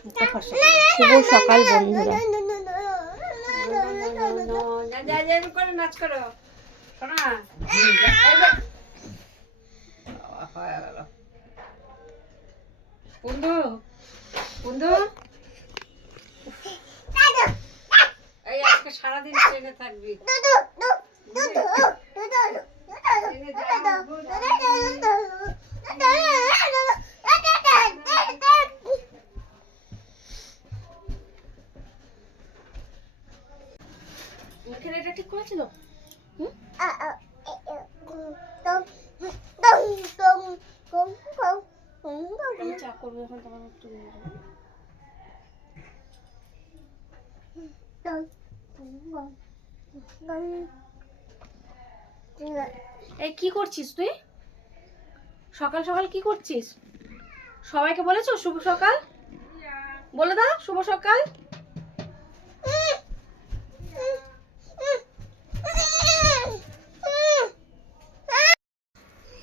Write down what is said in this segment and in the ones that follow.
শুভ সকাল বন্ধুরা। নাচ করো বন্ধু বন্ধু, এই আজকে সারাদিন ট্রেনে থাকবি। মুখের এটা ঠিক করেছিল? চা করবো এখন তোমার একটু। এই কি করছিস তুই? সকাল সকাল কি করছিস? সবাইকে বলেছো শুভ সকাল? বলে দাও শুভ সকাল।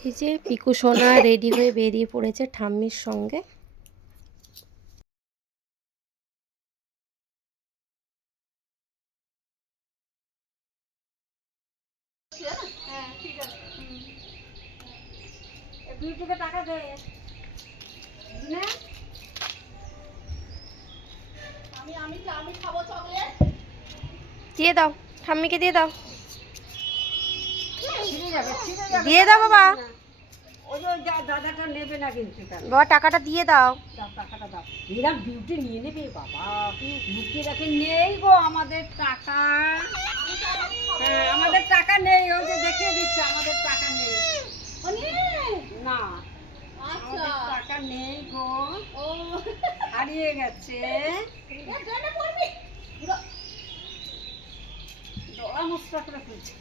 এই যে পিকু সোনা রেডি হয়ে বেরিয়ে পড়েছে ঠাম্মির সঙ্গে। হ্যাঁ ঠিক আছে। বিউটিকে টাকা দে না। আমি খাবো চকলেট। দিয়ে দাও, ঠাম্মিকে দিয়ে দাও, দিয়ে দাও বাবা। ওই যে দাদাটা নেবে না কিন্তু বাবা টাকাটা দিয়ে দাও। টাকাটা দাও। এরা বিউটি নিয়ে নেবে বাবা, লুকিয়ে রাখে। নেই গো আমাদের টাকা। হ্যাঁ আমাদের টাকা নেই, ওই যে দেখিয়ে দিচ্ছে আমাদের টাকা নেই। না আমাদের টাকা নেই গো, হারিয়ে গেছে। দড়া মশলা করে ফেলছে।